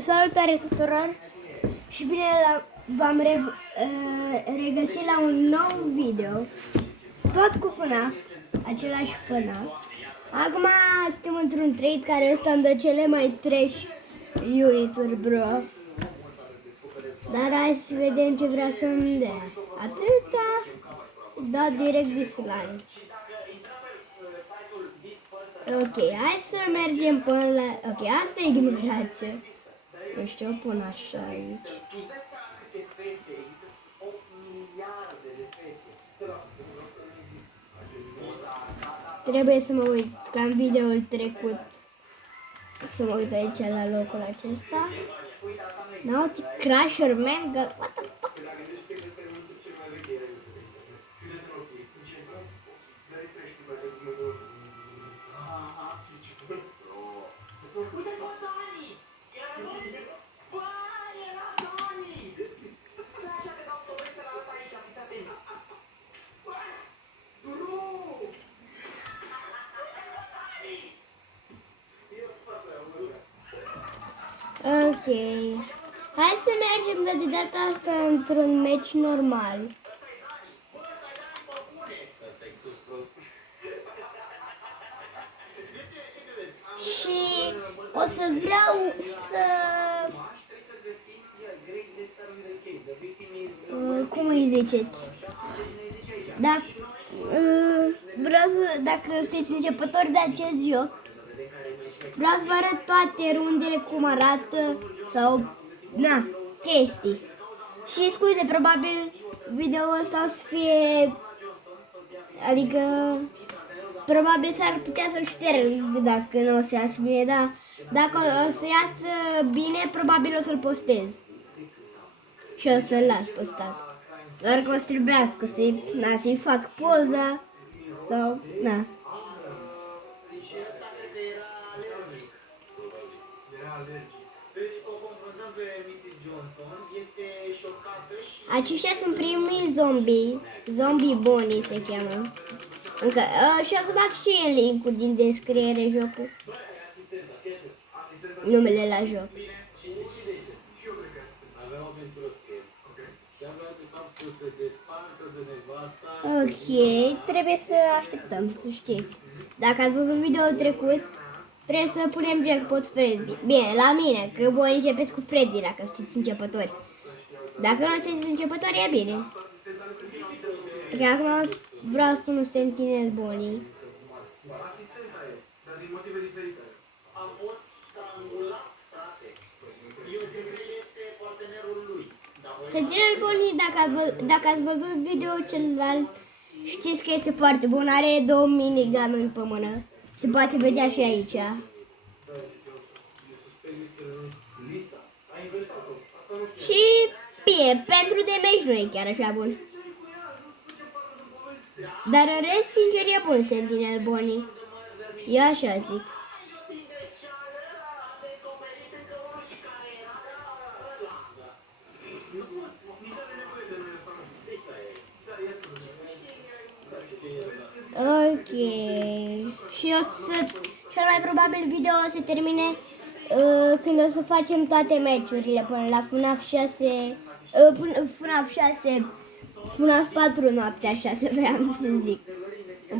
Salutare tuturor și bine v-am regăsit la un nou video, tot cu FNAF, același FNAF. Acum suntem într-un trade care ăsta îmi dă cele mai trash unituri, bro. Dar hai să vedem ce vrea să-mi dea. Atâta, da direct dislike. Ok, hai să mergem până la... Ok, asta e ignorație. Nu știu, o pun așa aici. Trebuie să mă uit, ca în videoul trecut, să mă uit aici la locul acesta. Naughty Crusher, man, what the fuck? Uite-l pe Dani! Era Dani! Bă, era Dani! Stai așa că dau să să-l arăt aici, fiți atenți! Bă, bro! Dani! E fața aia, Ok. Hai să mergem de data asta într-un match normal. Și o să vreau să... cum îi ziceți? Vreau să, dacă sunteți începători de acest joc, vreau să vă arăt toate rundele cum arată sau, na, chestii. Și scuze, probabil videoul ăsta o să fie, adică, probabil s-ar putea să-l șterg dacă nu o să iasă bine, dar dacă o să iasă bine, probabil o să-l postez. Și o să-l las postat. Doar că o să trebuiască să-i fac poza sau, na. Deci o confruntăm pe Mrs. Johnson, este șocată și... Aceștia sunt primii zombie Bonnie se cheamă. Încă, și o să bag și în link-ul din descriere jocul. Numele la joc. Ok, trebuie să așteptăm, să știți. Dacă ați văzut videoul trecut, trebuie să punem jackpot Freddy. Bine, la mine, că voi începeți cu Freddy dacă știți începători. Dacă nu sunteți începători, e bine. Ok, acum vreau să spun un Sentinel Bonnie. Asistenta e, dar din motive diferite. A fost strangulat, frate. Eu zic că este partenerul lui. Sentinel Bonnie, dacă ați văzut videoul celălalt, știți că este foarte bun. Are 2 minigun-uri pe mână. Se poate vedea și aici. Și bine, pentru damage nu e chiar așa bun. Dar în rest, sincer, e bun Sentinel Bonnie. Eu așa zic. Ok. Și cel mai probabil video o să termine când o să facem toate meciurile până la FNAF 6, FNAF 6, FNAF 4 noaptea 6, vreau să zic.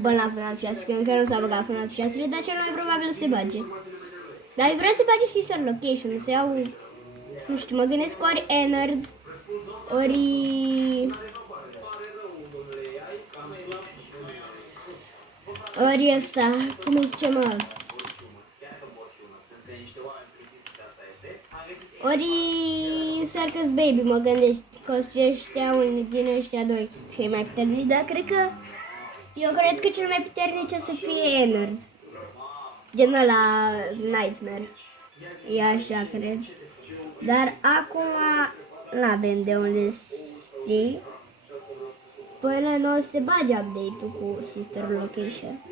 Până la FNAF 6, că încă nu s-a băgat FNAF 6, dar cel mai probabil se bage. Dar vreau să bage și Sister Location, să iau, nu știu, mă gândesc ori Ennard, ori ăsta, cum îi zice, mă? Ori Circus Baby, mă gândesc că o să ăștia unul din ăștia doi cei mai puternici, dar eu cred că cel mai puternic o să fie Ennard. Gen ăla Nightmare. E așa, cred. Dar acum n-avem de unde știi. Până nu o să se bage update-ul cu Sister Location.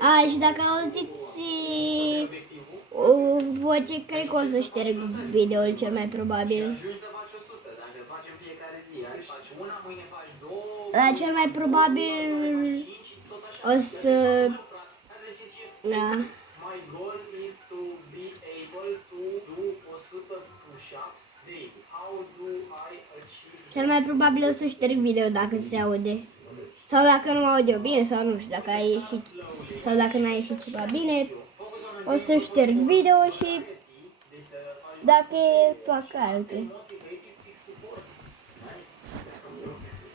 A, și dacă auziți o voce, cred că o să șterg videoul cel mai probabil. Ajungi să faci 100, dacă îl facem fiecare zi, hai să faci una, mâine faci două, Dar cel mai probabil tot așa. o să... Hai să zici, Da. my goal is to be able to do 100 push-ups daily. How do I achieve Cel mai probabil o să șterg video dacă se aude. Sau dacă nu aude eu bine, sau nu știu, dacă a ieșit, sau dacă n-a ieșit ceva bine, o să șterg video și dacă fac alte.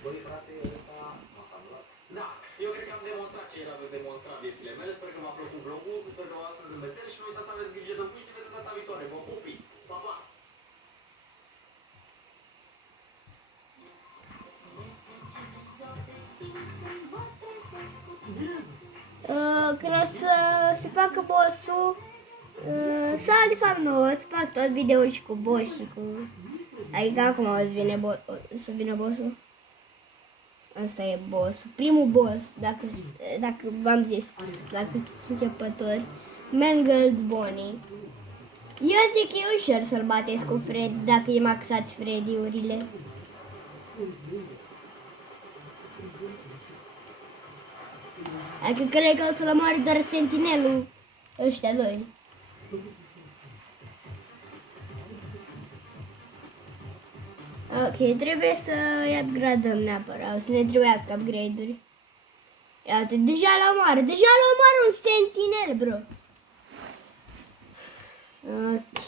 Băi, frate, ăsta m-a cam luat. Da, eu cred că am demonstrat ce era de demonstrat viețile mele. Sper că v-a plăcut vlogul, sper că v-a sus zâmbețele și nu uitați să aveți grijă de voi și ne vedem data viitoare. Vă pupi! Pa, pa! Când o să se facă boss-ul, sau de fapt nu, o să fac tot video și cu boss și cu... Adică acum o să vină boss-ul. Asta e boss, primul boss, dacă v-am zis, dacă sunteți începători. Mangled Bonnie. Eu zic că e ușor să-l bateți cu Freddy, dacă îi maxați Freddy-urile. Adică cred că o să-l omoare doar sentinelul ăștia doi. Ok, trebuie să-i upgradăm neapărat, o să ne trebuiască upgrade-uri. Iată, deja l-omoară un sentinel, bro. Ok.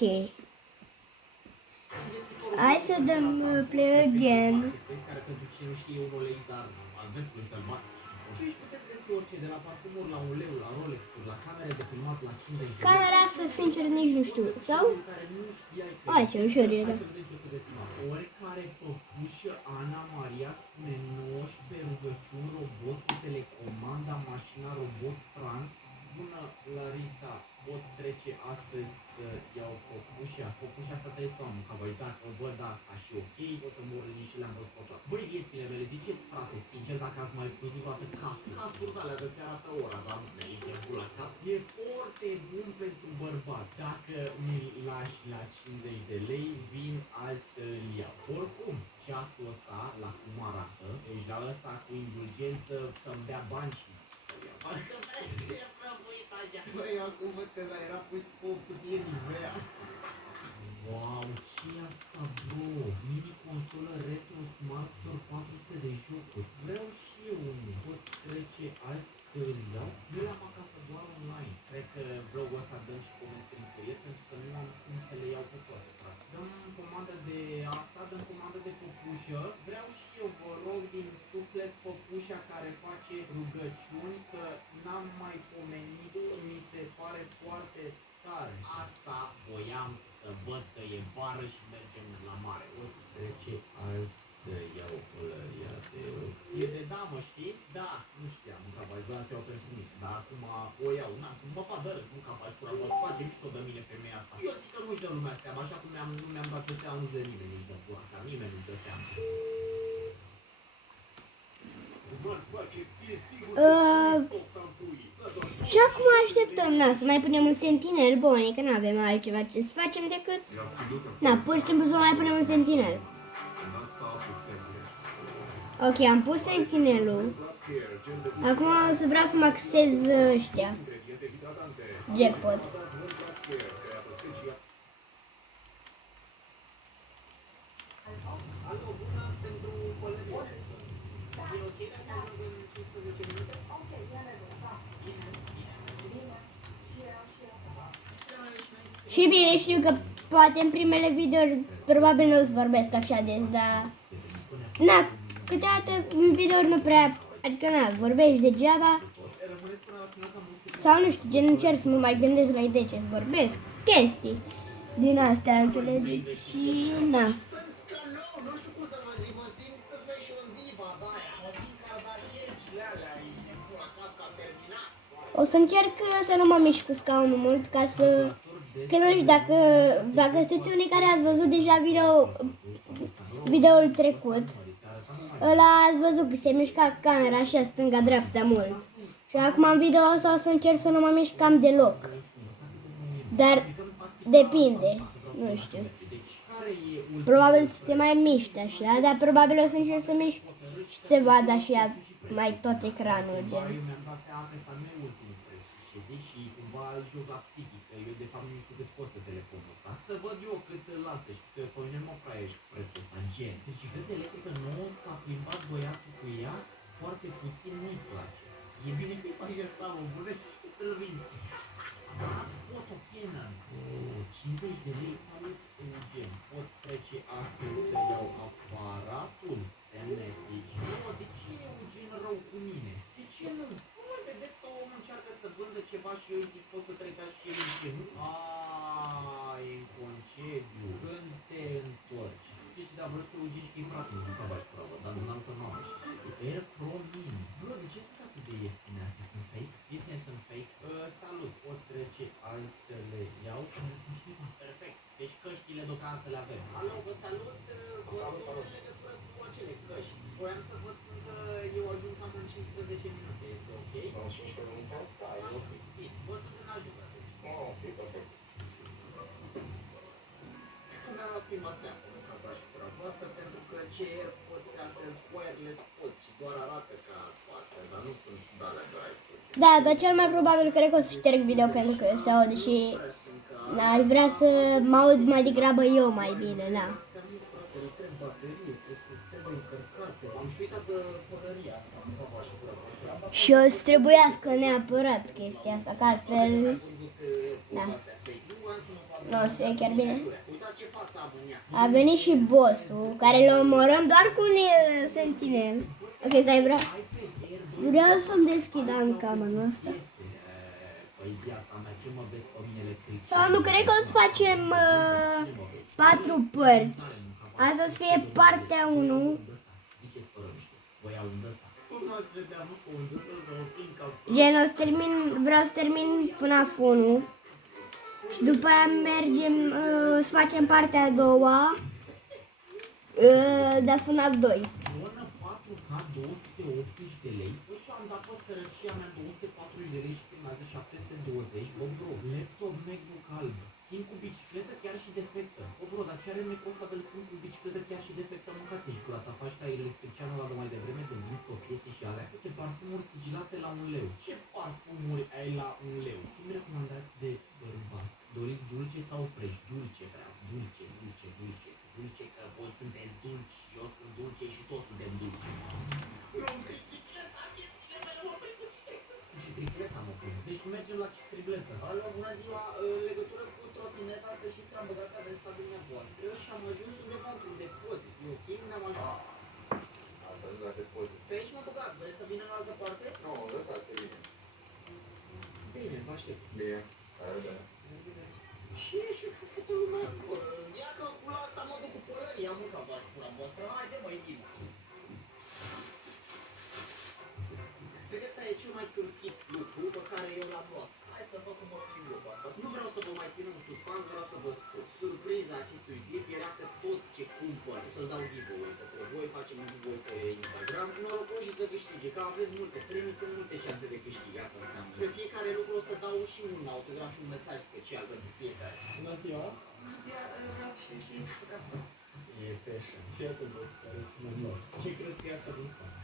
Hai să dăm play again. Care pentru cine nu știe un Rolex, dar al vestului sălbat. Și aici puteți găsi orice, de la parfumuri la uleu, la Rolex-uri, la camere de filmat la 50 de Camera asta, sincer, nici nu știu. Sau? care nu știai că... Hai, ce ușor e, da. Hai să vedem ce o să găsim. Oricare păpușă Ana Maria spune 19 rugăciuni robot cu telecomanda, mașina robot trans. Bună, Larisa, pot trece astăzi să iau păpușa. Păpușa asta trebuie să o am, ca voi, dacă văd asta și ok, o să mor liniște, le-am văzut pe toate. Băi, viețile mele, ziceți, frate, sincer, dacă ați mai văzut toate casuri de alea de ți arată ora, dar nu ne ești nebun la cap. E foarte bun pentru bărbați. Dacă mi-l lași la 50 de lei, vin azi să-l iau. Oricum, ceasul ăsta, la cum arată, deci la ăsta cu indulgență să-mi dea bani și să-l iau. Parcă e prăbuit așa. Băi, acum văd că era pus pe o cutie Nivea. Wow, ce e asta, bro? Mini consolă retro Smart Store 400 de jocuri. Vreau și eu unul. Pot trece azi să-l iau? Eu l-am acasă doar online. Cred că vlogul ăsta dăm și comeste nicăieri pentru că nu am cum să le iau pe toate, frate. Dăm comandă de asta, dăm comandă de păpușă. Vreau și eu, vă rog, din suflet, păpușa care face rugăciuni, că n-am mai pomenit, mi se pare foarte tare. Asta voiam să văd că e vară și mergem la mare. O să trece azi să iau pălăria de... E de damă, știi? Da, nu știam, nu capac, doar să iau pentru mine. Dar acum o iau, cum mă fac de râs, nu capac, cură, o să facem și tot de mine femeia asta. Eu zic că nu-și dă lumea seama, așa cum nu mi-am dat pe seama, nu-și dă nimeni nici de pula, ca nimeni nu-și dă seama. Și acum așteptăm, na, să mai punem un sentinel, bun, că nu avem altceva ce să facem decât... Na, pur și simplu să mai punem un sentinel. Ok, am pus sentinelul. Acum o să vreau să maxez ăștia. Jackpot. Și bine, știu că poate în primele videouri probabil nu o să vorbesc așa des, dar... Na, câteodată în videouri nu prea... Adică na, vorbești degeaba. Sau nu știu, gen încerc să mă mai gândesc la idei ce vorbesc. Chestii din astea, înțelegeți? Și na. O să încerc să nu mă mișc cu scaunul mult, ca să... Că nu știu, dacă sunteți unii care ați văzut deja videoul trecut, ăla ați văzut că se mișca camera așa stânga-dreapta mult. Și acum în video ăsta o să încerc să nu mă mișc cam deloc. Dar depinde, nu știu. Probabil să se mai miște așa, dar probabil o să încerc să mișc și se vadă așa mai tot ecranul, gen. Eu mi-am dat seama că ăsta nu e ultimul preț și zici și cumva îl joc la psihică. Eu de fapt nu știu cât costă telefonul ăsta. Să văd eu cât îl lasă și că pe mine mă fraiești prețul ăsta, gen. Deci cred electrică nouă s-a plimbat băiatul cu ea, foarte puțin nu-i place. E bine că-i faci reclamă bună și știi să-l vinzi. Foto Canon. 50 de lei salut gen. Pot trece astăzi să iau aparatul? Send message. De ce e Eugen rău cu mine? De ce nu? Nu mă vedeți că omul încearcă să vândă ceva și eu îi zic pot să trec ca și el ce nu? E în concediu. Când te întorci? Și da, vreau să Eugen și frate, nu că v-aș provă, dar nu am că nu am știut. Air Pro Mini. Bro, de ce sunt atât de ieftine astea? Sunt fake? Bine, sunt fake. Salut, pot trece azi să le iau? Perfect. Deci căștile deocamdată le avem. Alo, vă salut. Vă salut în legătură cu acele căști. Voiam să vă spun că eu ajung cam în 15 minute. Este ok? În 15 minute? Da, e ok. Bine, vă sunt în ajută. Ok, perfect. Mi-am luat prima țeapă în capacitatea voastră pentru că ce poți ca să wireless poți și doar arată ca astea, dar nu sunt alea de iPhone. Da, dar cel mai probabil cred că o să șterg video pentru că se aude și aș vrea să mă aud mai degrabă eu mai bine, da. Și o să trebuiască neapărat chestia asta, că altfel, da, nu o să fie chiar bine. A venit și bossul, care îl omorăm doar cu un sentinel. Ok, stai, vreau să-mi deschid camera asta. Sau nu, cred că o să facem 4 părți. Asta o să fie partea 1. Gen, o să termin, vreau să termin FNAF 1. Și după aia mergem să facem partea a doua de FNAF 2. Zonă 4K 280 de lei. Și am dat pe sărăcia mea 240 de lei și filmează 720. Bă, bro, laptop MacBook alb. Schimb cu bicicletă chiar și defectă. Bă, bro, dar ce are Mac-ul ăsta de-l schimb cu bicicletă chiar și defectă? Mâncați și curata, faci ca electricianul ăla de mai devreme de vins cu piese și alea. Uite, parfumuri sigilate la 1 leu. Ce parfumuri ai la 1 leu? Cum recomandați de bărbat? Doriți dulce sau fresh? Dulce vreau. Dulce, dulce, dulce. Dulce, că voi sunteți dulci, eu sunt dulce și toți suntem dulci. Nu, bicicleta, viețile mele mă prind cu tricicleta. Și tricicleta mă prind. Deci mergem la tricicleta. Alo, bună ziua, în legătură cu trotineta, să știți că am băgat adresa dumneavoastră și am ajuns undeva într-un depozit. E ok? Ne-am ajuns. Am ajuns la depozit. Pe aici m-am băgat, vreți să vină în altă parte? Nu, lăsați, bine. Bine, vă aștept. Bine, bine. Și șufută lumea, ia că pula asta mă duc cu pălăria, mă, ca v-aș pula voastră, haide măi, bine. Cred că ăsta e cel mai cârpit lucru pe care eu l-am luat. Hai să fac cum mă plimb eu cu asta. Nu vreau să vă mai țin în suspans, vreau să vă spun. Surpriza acestui clip era că tot ce cumpăr, să-l dau giveaway către voi, facem un giveaway pe Instagram, norocos și să câștige, că aveți multe premii, sunt multe șanse de câștige, asta înseamnă. Pe fiecare lucru o să dau și un autograf, un mesaj special pentru fiecare. Bună ziua! Bună ziua, vreau și e fashion. Ce atât de stare? Ce crezi că e asta din fapt?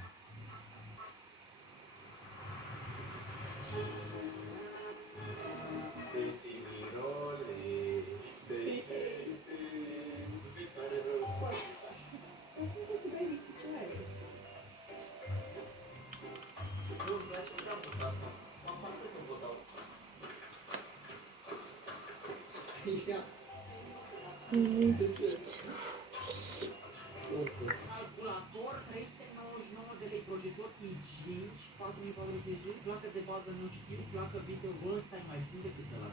Calculator 399 de lei, procesor i5 4400 de placă de bază nu știu, placă video, bă, ăsta e mai bun decât ăla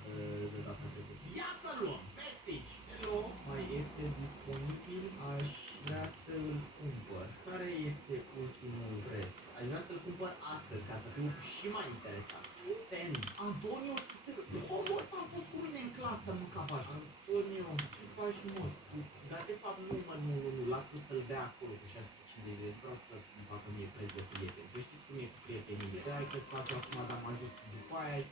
de data trecută. Ia să luăm! Message! Hello! Mai este disponibil, aș vrea să-l cumpăr. Care este ultimul preț? Aș vrea să-l cumpăr astăzi, ca să fiu și mai interesat. Send! Antonio, omul ăsta a fost cu mine în clasă, mă, capaș. Antonio, ce faci, mă? Dar de fapt nu, lasă să-l dea acolo cu 650 de lei. Vreau să facă mie preț de prieten. Păi știți cum e cu prietenii? Hai că-ți fac acum, dar am ajuns după aia.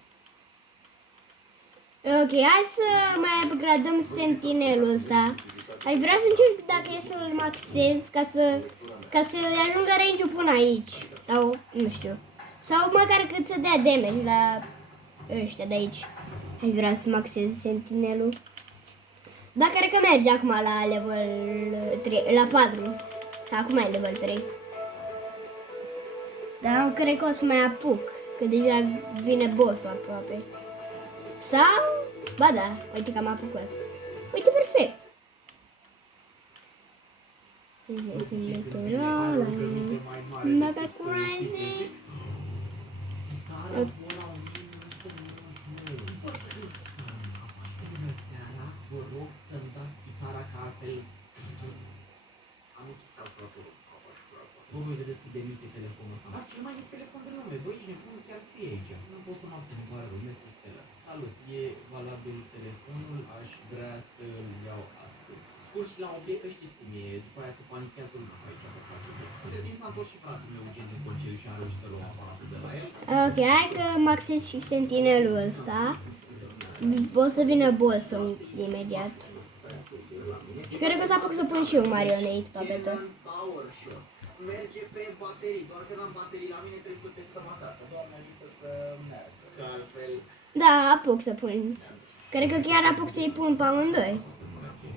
Ok, hai să mai upgradăm sentinelul ăsta. Aș vrea să încerc dacă e să-l maxez ca să ajungă range-ul până aici. Sau, nu știu. Sau măcar cât să dea damage la ăștia de aici. Aș vrea să maxez sentinelul. Dar cred că merge acum la level 3, la 4. Că acum e level 3. Dar nu cred că o să mai apuc. Că deja vine boss-ul aproape. Sau? Ba da, uite că am apucat. Uite, perfect. Mega crazy. Bună seara, vă rog să-mi dați chitara că altfel am închis calculatorul. Bă, voi vedeți cât de mic e telefonul ăsta. Cel mai mic telefon de lume. Băi, ești nebun, chiar scrie aici. Nu pot să mă abțin, mă rog, mesaj seara. Salut, e valabil telefonul, aș vrea să-l iau astăzi. Scurt și la obiect, că știți cum e, după aia se panichează lumea pe aici, pe face. Între timp s-a întors și fratele meu urgent în concediu și am reușit să luăm aparatul de la el. Ok, hai că maxez și sentinelul ăsta. O să vină boss-ul imediat. Cred că o să apuc să pun și eu marionate papetă. Merge pe baterii, doar că n-am baterii la mine, trebuie să o testăm acasă. Doamne ajută să meargă. Că altfel... Da, apuc să pun. Cred că chiar apuc să-i pun pe amândoi.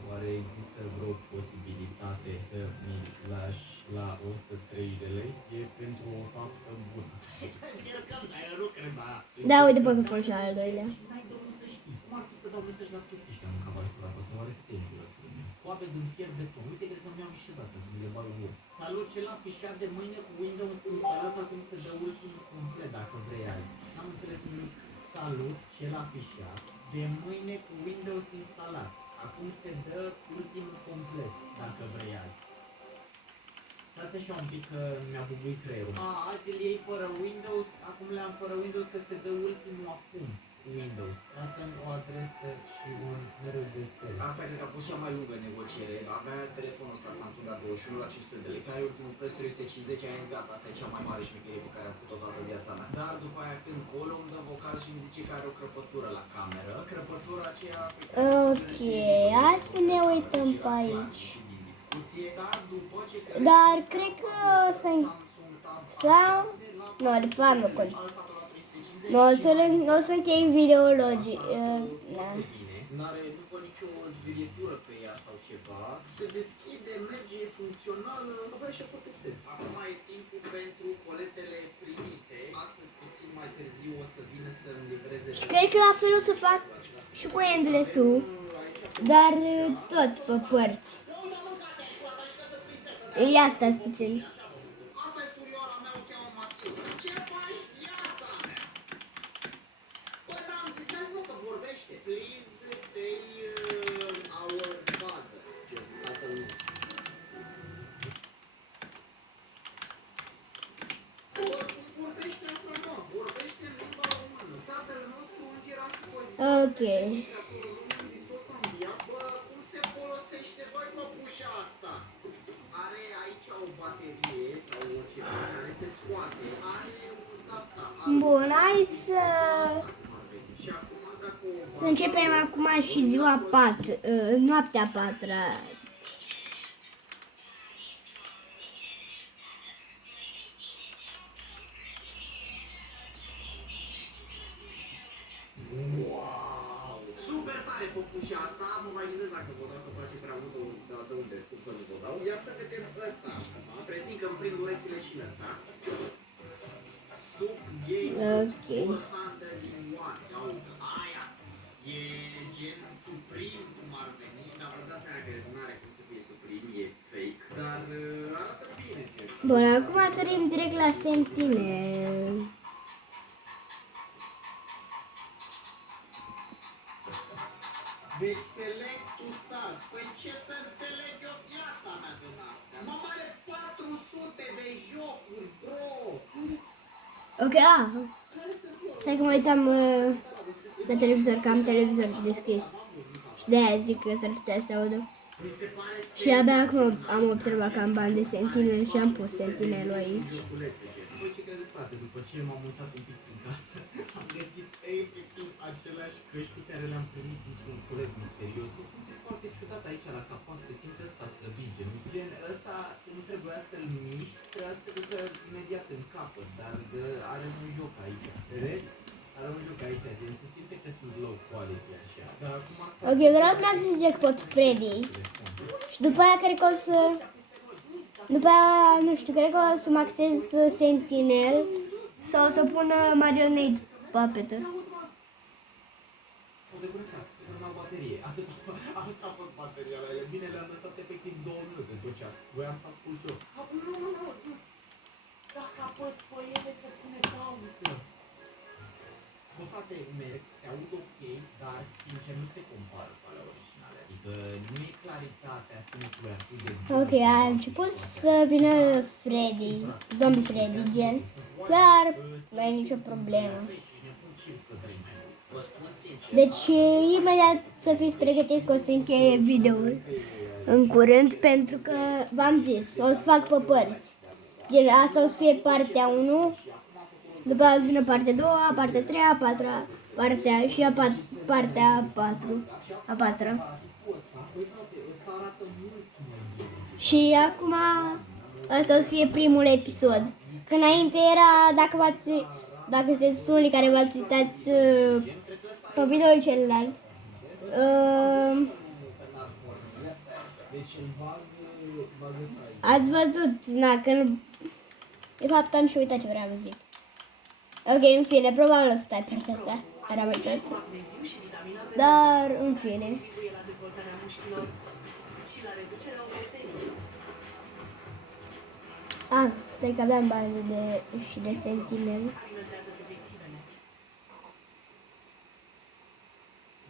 Oare există vreo posibilitate să mi lași la 130 de lei? E pentru o faptă bună. Încercăm, dar eu nu cred, Da, uite, pot să pun și al doilea. N-ai de unde să știi. Cum ar fi să dau mesaj la toți ăștia, mă, că v-aș cura pe ăsta? Oare câte înjurături? Coabe din fier beton. Uite, cred că mi-am niște de-astea să mi le bag în ochi. Salut, cel afișat de mâine cu Windows instalat, acum se dă ultimul complet, dacă vrei azi. N-am înțeles nimic. Salut, cel afișat de mâine cu Windows instalat. Acum se dă ultimul complet, dacă vrei azi. Stați așa un pic că mi-a bubuit creierul. Azi îl iei fără Windows, acum le-am fără Windows că se dă ultimul acum. Windows. Lasă-mi o adresă și un număr de telefon. Asta cred că a fost cea mai lungă negociere. Avea telefonul ăsta Samsung A21 la 500 de lei, care e ultimul preț 350, am zis gata, asta e cea mai mare șmecherie pe care am făcut-o toată viața mea. Dar după aia când colo îmi dă vocal și îmi zice că are o crăpătură la cameră. Crăpătura aceea... Ok, hai să ne uităm pe aici. Dar cred că o să... Sau... Nu, de fapt nu contează. Nu, o să închei videologii. N-are după nicio zvirietură pe ea sau ceva. Se deschide, merge, e funcțională. Abia așa o testez. Acum e timpul pentru coletele primite. Astăzi puțin mai târziu o să vină să-mi livreze. Și cred că la fel o să fac și cu Endless-ul. Dar tot pe părți. Ia stați puțin. Asta e surioara mea, o cheamă Matilda. Ce faci viața mea? Păi n-am zis, hai mă că vorbește. Please say our father. Tatăl nostru. Vorbește asta, mă. Vorbește în limba română. Tatăl nostru, îngeraș cu poziție. Ok. Hristos a înviat. Bă, cum se folosește, băi, păpușa asta? Are aici o baterie sau o ceva care se scoate. Are asta. Bun, hai să începem acum și ziua 4, noaptea 4-a. Wow! Super tare păpușa asta. Mă mai gândesc dacă vă dau că place prea mult de unde, cum să nu vă dau. Ia să vedem ăsta. Presing că îmi prind urechile și în ăsta. Sub Game 401. Ia uite, aia. E gen Supreme, cum ar veni. Dar vă dați seama că nu are cum să fie Supreme, e fake. Dar arată bine. Bun, acum sărim direct la Sentinel. Deci select to start. Păi ce să înțeleg eu viața mea din astea? Mă are 400 de jocuri, bro! Ok, stai că mă uitam la televizor, că am televizor deschis. Și de-aia zic că s-ar putea să audă. Mi se pare Și abia acum am observat că am bani de sentinel și am pus sentinelul aici. Voi ce credeți, frate, după ce m-am mutat un pic prin casă, am găsit efectiv aceleași căști pe care le-am primit într-un colet misterios. Se simte foarte ciudat aici la capac, se simte ăsta slăbit, gen ăsta nu trebuia să-l miști, trebuia să se ducă imediat în capăt, dar are un joc aici, vezi? Are un joc aici, gen se simte că sunt low quality așa, dar acum asta... Ok, vreau să maxim jackpot Freddy. Și după aia cred că o să... După aia, nu știu, cred că o să maxez Sentinel sau o să pun Marionade Puppeter. O de curățat, nu am baterie, atât a fost bateria la ele, bine le-am lăsat efectiv 2 minute după ceas, voiam să ascult și eu. Nu, dacă apăs pe ele se pune pauză. Bă, frate, merg, se aud ok, dar sincer nu se compară cu alea originale. Adică nu e claritatea sunetului atât de bun. Ok, a început să vină Freddy, Zombie Freddy, gen, dar nu ai nicio problemă. Deci, imediat să fiți pregătiți că o să încheie videoul în curând, pentru că v-am zis, o să fac pe părți. Gen, asta o să fie partea 1, după aceea vine partea 2, partea 3, a 4, partea și partea 4, a 4. Și acum asta o să fie primul episod. Că înainte era, dacă sunteți unii care v-ați uitat pe videoul celălalt, ați văzut, na, că nu... De fapt am și uitat ce vreau să zic. Ok, în fine, probabil o să stai partea asta, care am uitat. Dar, în fine. Ah, stai că aveam bani și de sentinel.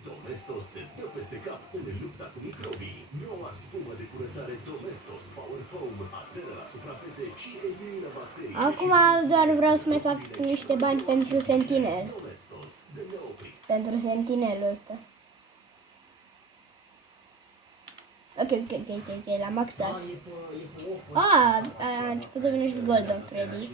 Domestos se dă peste cap în lupta cu microbii. Noua spumă de curățare Domestos Power Foam ateră la suprafețe și elimină bacterii. Acum doar vreau să mai fac niște bani pentru sentinel. Domestos, de neoprit. Pentru sentinelul ăsta. Ok, l-am maxat. A început să vină și Golden Freddy.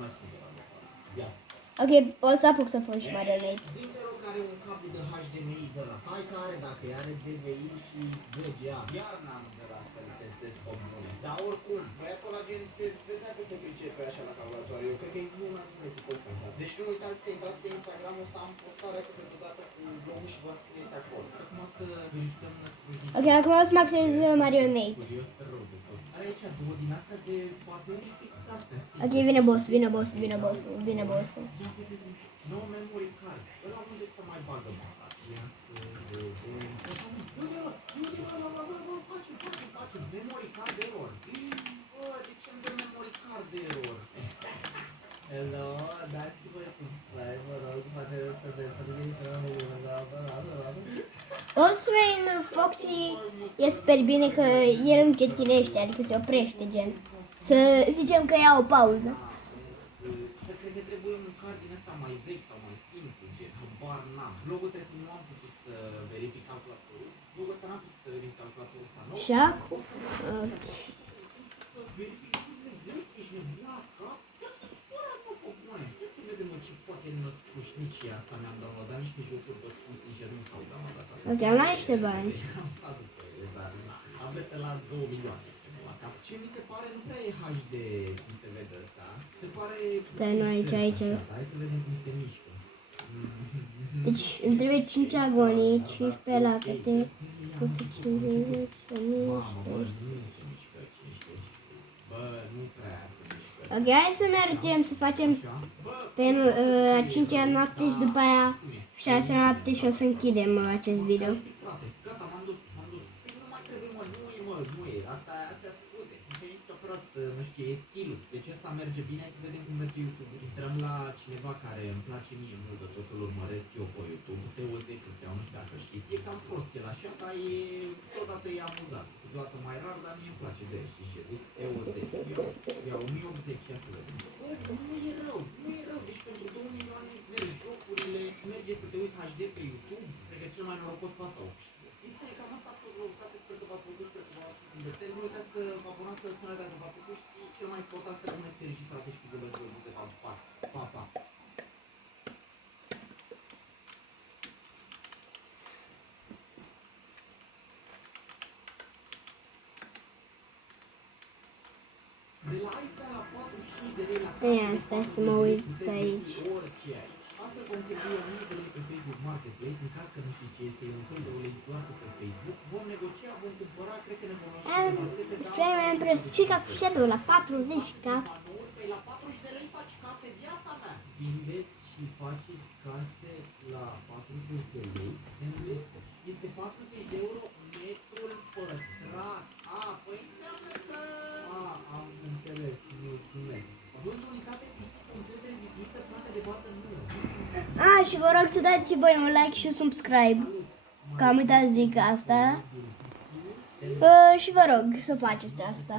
Ok, o să apuc să pun și Marionade. Zinterul care are un cablu de HDMI de la Haicare, dacă are DVI și VGA. Iar n-am de la să-l testez pe bune. Dar oricum, băiatul la gen se vedea că se pricepe așa la calculator. Eu cred că e una din tipul ăsta. Deci nu uitați să intrați pe Instagram, o să am postarea câteodată cu vlog și vă scrieți acolo. Acum să verificăm năstrușnici. Ok, acum o să maxez Marionade. Curios rău de tot. Are aici două din astea de baterii fix astea. Ok, vine boss. Ia vedeți, no memory card. Ăla unde să mai bagă, mă? Ia să vedem. Facem memory card error. Bă, de ce îmi dă memory card error? Hello, dați-vă cu play, vă rog, poate să Osrain Foxy e super bine că el încetinește, adică se oprește, gen. Să zicem că ia o pauză. Cred că trebuie un card din ăsta mai vechi sau mai simplu, gen, habar n-am. Vlogul trecut nu am putut să verific calculatorul. Vlogul ăsta n-am putut să verific calculatorul ăsta nou. Și acum... Să verific lucrurile vechi, ești nebun la cap? Ia să spune, mă, pe bune. Ia să vedem, mă, ce poate năstrușnicii asta mi-am downloadat. Niște jocuri, vă spun sincer, nu s-au downloadat. Ok, am luat niște bani. Am stat după ele, dar na. Am vete la 2 milioane. La cap. Ce mi se pare, nu prea e HD, cum se vede ăsta. Se pare... Stai, nu, aici. Hai să vedem cum se mișcă. Deci îmi trebuie 5 agonii, 15 lacăte, 150, 1000, Mamă, bă, nu se mișcă 15. Bă, nu prea se mișcă. Ok, hai să mergem să facem pe a 5-a noapte și după aia 6-a noapte și o să închidem acest video. Frate, gata, m-am dus. Păi nu mai trebuie, mă, nu e. Astea scuze. Nu e neapărat, nu știu, e skill-ul. Deci ăsta merge bine, hai să vedem cum merge YouTube. Intrăm la cineva care îmi place mie mult, de tot îl urmăresc eu pe YouTube. Teo10, nu știu dacă știți. E cam prost el așa, dar e totodată e amuzant. Câteodată mai rar, dar mie îmi place de el. Știți ce zic? Teo10. Ia 1080, ia să vedem. Bă, nu e rău. Deci pentru 2 milioane mergi jocurile, merge să te uiți HD pe YouTube. Cred că cel mai norocos pe asta o câștigă. Cam asta a fost, frate, sper că v-a plăcut, sper că v-a 45 de lei la Ia, stai să mă uit puteți aici. găsi orice aici. Astăzi vom cheltui 1000 de lei pe Facebook Marketplace. În caz că nu știți ce este, e un fel de OLX doar că pe Facebook. Vom negocia, vom cumpăra, cred că ne vom lua și câteva țepe, dar Frame asta Impress, nu Chica știu. cu Shadow la 40k. Păi la 40 de lei faci case, viața mea. Vindeți și faceți case la 40 de lei. SMS. Este 40 de euro metrul pătrat. Păi înseamnă că... am înțeles, mulțumesc. Vând unitate PC complet revizuită, plată de bază nu. Și vă rog să dați și voi un like și un subscribe. Că am uitat să zic asta. Și vă rog să faceți asta.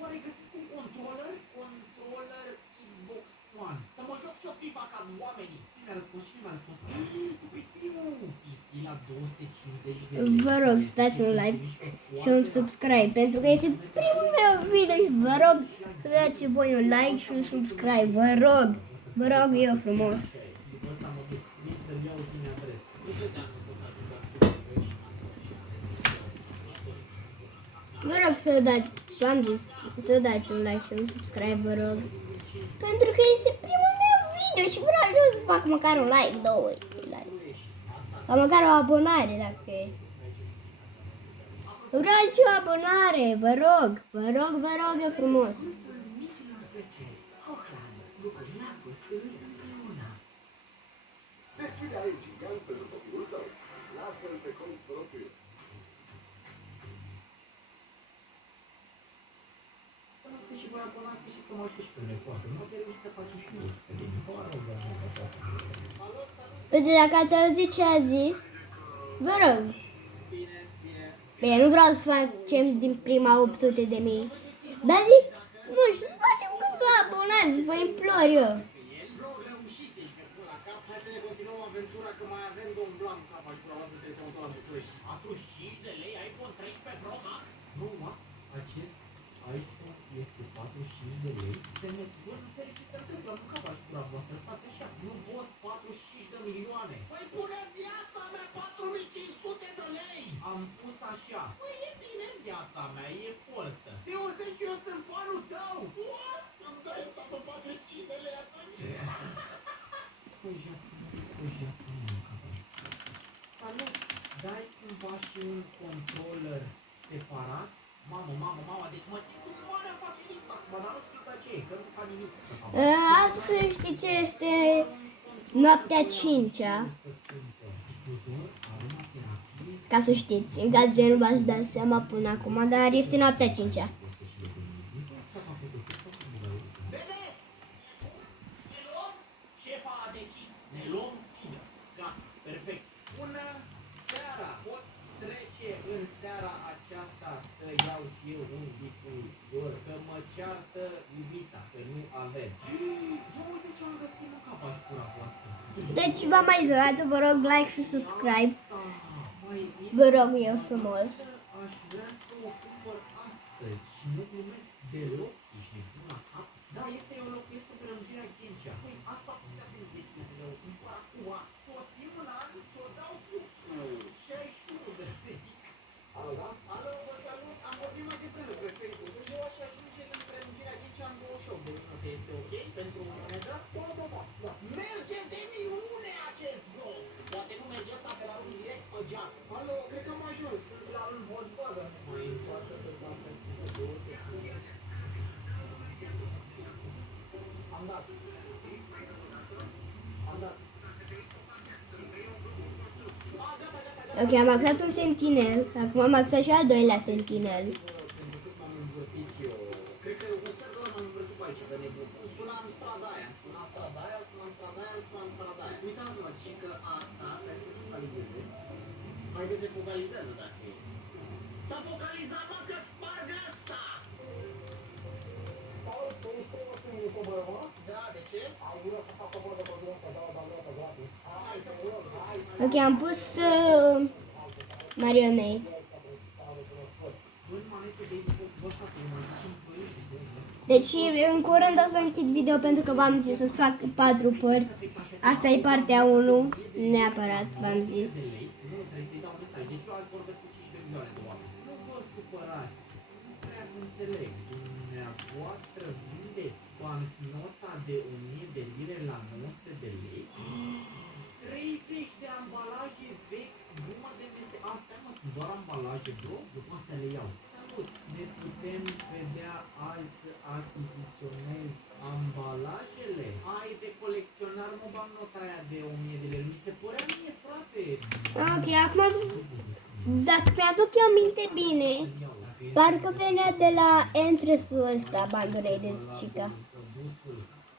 Oare găsesc un controller? Controller Xbox One. Să mă joc și o FIFA ca oamenii. Cine mi-a răspuns? Cu PC-ul. PC la 250 de lei. Vă rog să dați un like și un subscribe. Pentru că este primul meu video și vă rog să dați și voi un like și un subscribe. Vă rog eu frumos. După ăsta mă duc. Vin să-l iau să-mi adres. Vă rog să dați, v-am zis, să dați un like și un subscribe, vă rog. Pentru că este primul meu video și vreau eu să fac măcar un like, 2 like. Sau măcar o abonare, dacă e. Vreau și o abonare, vă rog eu frumos. Micilor plăceri, o hrană, după dragoste împreună. Deschide aici Gal pentru copilul tău. Lasă-l pe cont propriu. Nu sunteți și voi abonați, știți că mă ajută și pe mine foarte mult. De reușit să facem și 100 de mii. Vă rog, Uite, dacă ați auzit ce a zis, vă rog. Bine, nu vreau să facem din prima 800 de mii. Dar zic, nu știu, să facem câțiva abonați, vă implor eu. Vlog reușit, ești pe pula cap. Hai să ne continuăm aventura, că mai avem domn Blanc cap aici, probabil trebuie să mă duc la București. 45 de lei iPhone 13 Pro Max? Nu, mă. Acest iPhone este 45 de lei. SMS, bă, nu înțeleg ce se întâmplă. Nu cava și cura voastră. Stați așa. Nu, boss, 45 de milioane. Păi pune viața mea 4500 de lei. Am pus așa. Păi e bine viața mea, e forță. Te o zic, eu sunt fanul tău. What? Am dat asta pe 45 de lei atunci. Păi jască, nu cava. Salut! Dai cumva și un controller separat? Mamă, deci mă simt cum marea face lista acum, dar nu știu ce e, că nu fac nimic. Astăzi știți ce este noaptea 5-a. Difuzor, aromaterapie, Ca să știți, în caz de nu v-ați dat seama până acum, dar este noaptea 5-a. Bebe! Ne luăm? Șefa a decis. Ne luăm și gata, perfect. Bună seara! Pot trece în seara aceasta să iau și eu un difuzor, că mă ceartă iubita, că nu avem. Ia uite ce am găsit, nu ca v-aș cura voastră. Deci, v-am mai zis, vă rog like și subscribe. Mai Vă rog eu frumos. aș vrea să o cumpăr astăzi și nu glumesc deloc, ești nebun la cap? Da, este, eu locuiesc în prelungirea Ghencea. Păi, asta funcția de zbițurile, o cumpăr acum și o țin un an și o dau cu 61 de lei. Alo, da? Alo, vă salut. Am vorbit mai devreme pe Facebook. Eu aș ajunge în prelungirea Ghencea în 28 de minute. Este ok pentru monedă? Da. Merge de minune acest vlog. Poate nu merge ăsta pe la un direct pe geam. Alo, cred că am ajuns. Sunt la un Volkswagen. Mai în față pe la peste 2 secunde. Am dat. Ok, am axat un sentinel. Acum am axat și al doilea sentinel. M-am învârtit eu. Cred că un sfert de oră m-am învârtit pe aici, de nebun. Sunam strada aia. Uitați-vă, și că asta se focalizeze. Haideți se focalizează dacă e. S-a focalizat, mă, că sparg asta! Da, de ce? Ok, am pus marionete. Vând manete de Xbox, bă, frate, mă duc în păiește de ăsta. Deci în curând o să închid video pentru că v-am zis să-ți fac 4 părți. Asta e partea 1, neapărat v-am zis. De lei, nu trebuie să-i dau mesaj. Deci eu azi vorbesc cu 5 de milioane de oameni. Nu vă supărați. Nu prea înțeleg. Dumneavoastră vindeți bancnota de 1000 de lire la 900 de lei. 30 de ambalaje vechi, gumă de veste. Astea mă, sunt doar ambalaje, bro. După astea le iau. Salut! Ne putem vedea azi să achiziționez ambalajele? Ai de colecționar, mă, bancnota aia de 1000 de lei. Mi se părea mie, frate. Ok, acum dacă mi-aduc eu aminte bine, parcă venea de la entresul ăsta, bandurei de Cica.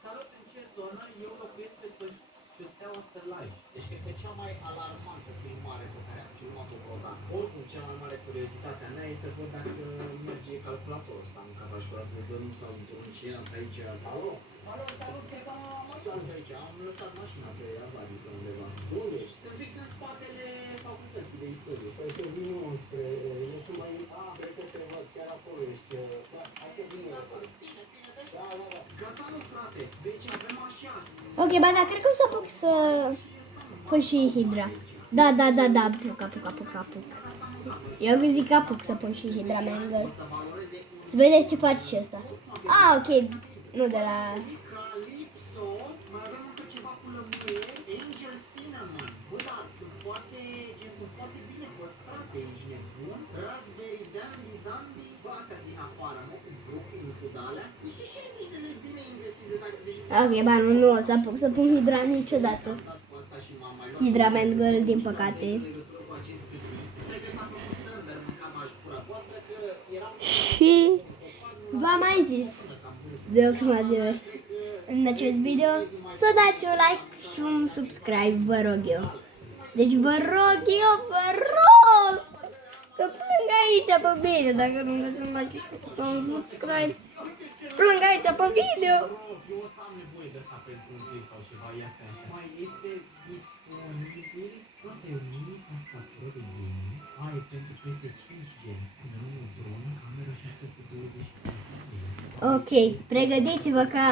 Salut, în ce zonă? Eu locuiesc pe șoseaua Sălaj. Deci cred că cea mai alarmantă filmare pe care am filmat-o vreodată. Oricum, cea mai mare curiozitate a mea e să văd dacă merge calculatorul ăsta în garaj, vreau să văd nu s-au întâlnit aici. Alo? Alo, salut, cred că am ajuns de aici. Am lăsat mașina pe avarii pe undeva. Unde ești? Sunt fix în spatele facultății de istorie. Păi că vin eu spre... Eu sunt mai... cred că te văd, chiar acolo ești. Da, hai că vin eu acolo. Bine, deci... Da. Gata, nu, frate. Deci avem așa. Ok, ba da, cred că o să apuc să pun și Hidra. Da, apuc. Eu zic că apuc să pun și Hidra Mangle. Să vedeți ce face și ăsta. Ok, nu de la... Calypso, mai avem încă ceva cu lămâie, Angel Cinnamon. Bă, da, sunt foarte bine păstrate, ești nebun. Raspberry Dandy, bă, astea din afară, mă, cu Brooklyn, cu d-alea. Niște 60 de lei bine investite, dacă deja... Ok, ba nu o să apuc să pun Hidra niciodată. Hidra Mangle, din păcate. Și v-am mai zis de ultima de ori în acest video să dați un like și un subscribe, vă rog eu. Deci vă rog, că plâng aici pe video, dacă nu dați un like și un subscribe, plâng aici pe video. Eu o să am nevoie de asta pentru un clip sau ceva, ia stai așa. Mai este disponibil, ăsta e un mini tastatură de gaming, e pentru PS5 gen, un dron, cameră 720. Ok, pregătiți-vă ca...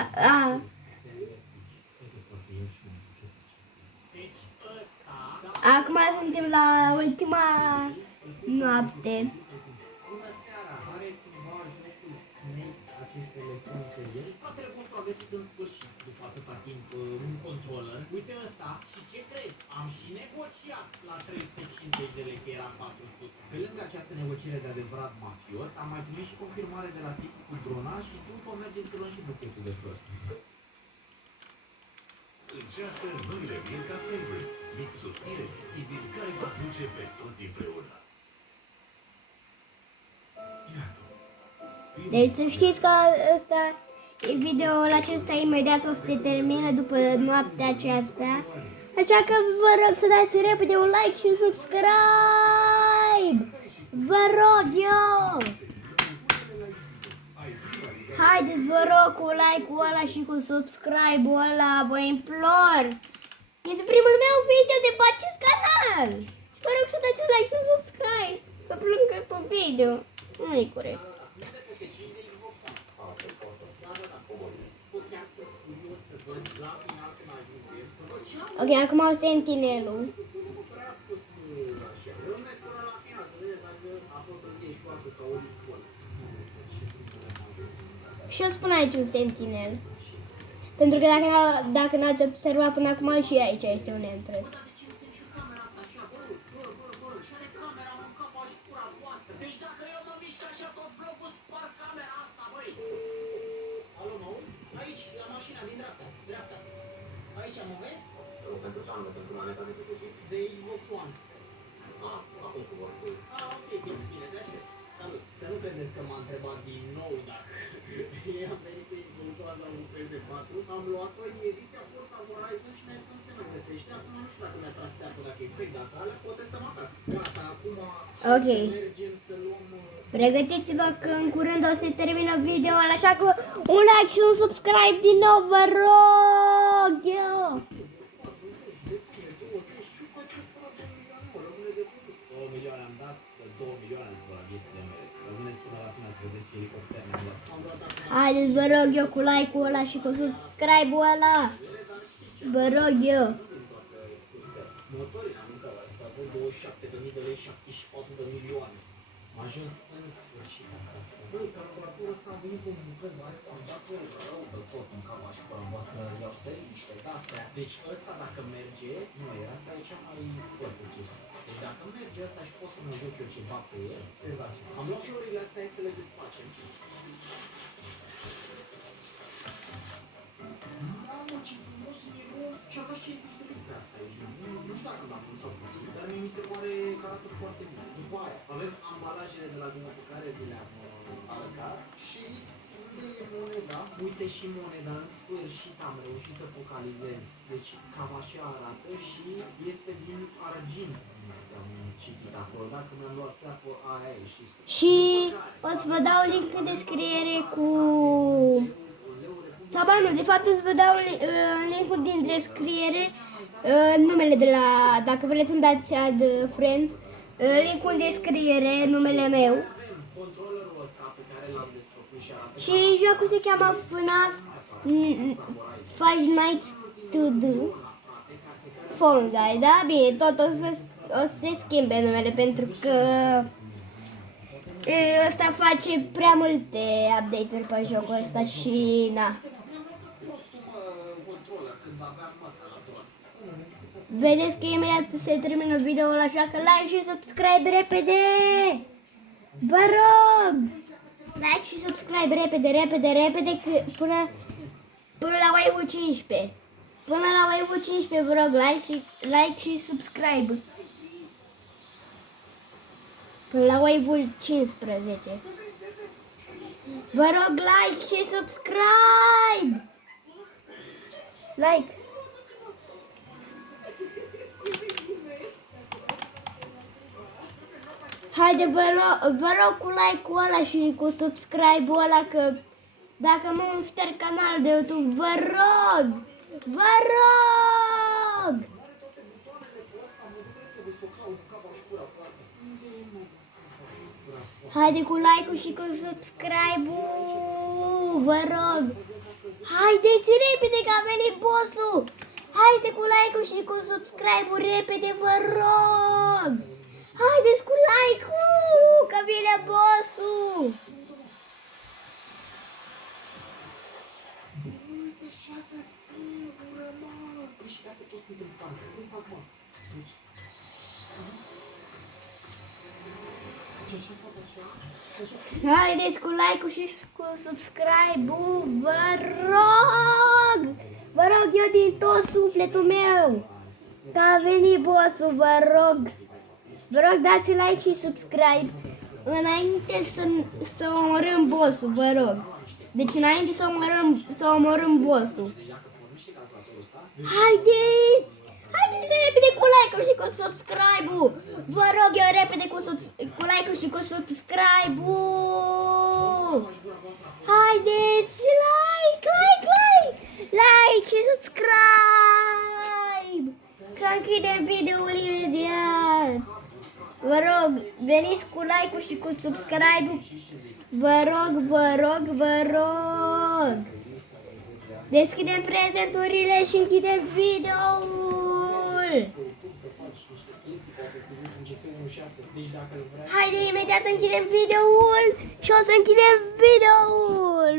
Deci ăsta, Acum suntem la ultima noapte. bună seara, are cumva jocul Snake aceste electronice pe el? Fratele vostru a găsit în sfârșit, după atâta timp, un controller. Uite ăsta și ce crezi? Am și negociat la 350 de lei, că era 400. Pe lângă această negociere de adevărat mafiot, am mai primit și confirmare de la tipul cu drona și după mergeți să luăm și buchetul de flori. Încearcă noile Milka Favorites, mixul irezistibil care va duce pe toți împreună. Iată. Deci să știți că ăsta, videoul acesta imediat o să se termine după noaptea aceasta. Așa că vă rog să dați repede un like și un subscribe! Vă rog eu! Haideți, vă rog, cu like-ul ăla și cu subscribe-ul ăla, vă implor! Este primul meu video de pe acest canal! Vă rog să dați un like și un subscribe! Că plâng pe video. Nu-i corect. Ok, acum au sentinelul. Și eu spun aici un sentinel. Pentru că dacă n-ați observat până acum, și aici este un entrance. De Xbox One. Acum cu vortul. Ok, bine, de așa. Salut. Să nu credeți că m-a întrebat din nou dacă am venit pe Xbox One sau PS4. Am luat-o în ediția Forza Horizon și mi-a spus că se mai găsește. Acum nu știu dacă mi-a tras seartă, dacă e fake data alea, o testăm acasă. Gata, acum Ok. mergem să luăm... Pregătiți-vă că în curând o să termină videoul, așa că un like și un subscribe din nou, vă rog eu! 2 milioane am dat, 2 milioane am la viețile mele. Rămâneți până la final să vedeți ce elicopter mi-am luat. Haideți, vă rog eu, cu like-ul ăla și cu subscribe-ul ăla! Vă rog eu! Motorii am mâncat la asta, 27.000 de lei, 74 de milioane. Am ajuns în sfârșit acasă. Băi, calculatorul ăsta a venit cu un bucăt, v-ați dat el rău de tot în cama și până voastră iau seriște, de-astea. Deci ăsta dacă merge, nu, asta e cea mai forță chestie. Deci dacă merge ăsta și pot să mă joc eu ceva pe el, senzațional. Am luat florile astea, hai să le desfacem. Mamă, ce frumos miros și a dat 50 de litri asta aici. Nu știu dacă l-am pus sau puțin, dar mie mi se pare că arată foarte bine. După aia, avem ambalajele de la gumă pe care vi le-am arătat și unde e moneda? Uite și moneda, în sfârșit am reușit să focalizez. Deci cam așa arată și este din argint. Am citit acolo, dacă mi-am luat țeapă aia, știți? Și o să vă dau link în descriere cu... Sau ba nu, de fapt o să vă dau linkul din descriere, numele de la, dacă vreți să-mi dați add friend, linkul în descriere, numele meu. Controlerul ăsta pe care l-am desfăcut și arată Și jocul se cheamă FNAF Five Nights to Do Phone Guy, da? Bine, tot o să se schimbe numele pentru că ăsta face prea multe update-uri pe jocul ăsta și na. Vedeți că imediat se termină videoul, așa că like și subscribe repede! Vă rog! Like și subscribe repede, că până la wave 15. Până la wave 15, vă rog, like și subscribe. Până la wave 15. Vă rog, like și subscribe! Like! Haide, vă rog cu like-ul ăla și cu subscribe-ul ăla, că dacă mă șterg canalul de YouTube, vă rog! Vă rog! Haide cu like-ul și cu subscribe-ul, vă rog! Haideți repede că a venit boss-ul! Haide cu like-ul și cu subscribe-ul repede, vă rog! Haideți cu like-ul, că vine boss-ul! Este șase singură, mă! Și dacă toți sunt în pan, cum fac, mă? Deci... Haideți cu like-ul și cu subscribe-ul, vă rog! Vă rog eu din tot sufletul meu! Că a venit boss-ul, vă rog! Vă rog, dați like și subscribe înainte să omorâm boss-ul, vă rog. Deci înainte să omorâm boss-ul. Haideți! Haideți repede cu like-ul și cu subscribe-ul! Vă rog eu repede cu like-ul și cu subscribe-ul! Haideți! Like și subscribe! Că închidem videoul imediat! Vă rog, veniți cu like-ul și cu subscribe-ul. Vă rog. Deschidem prezenturile și închidem videoul. Haide, imediat închidem videoul și o să închidem videoul.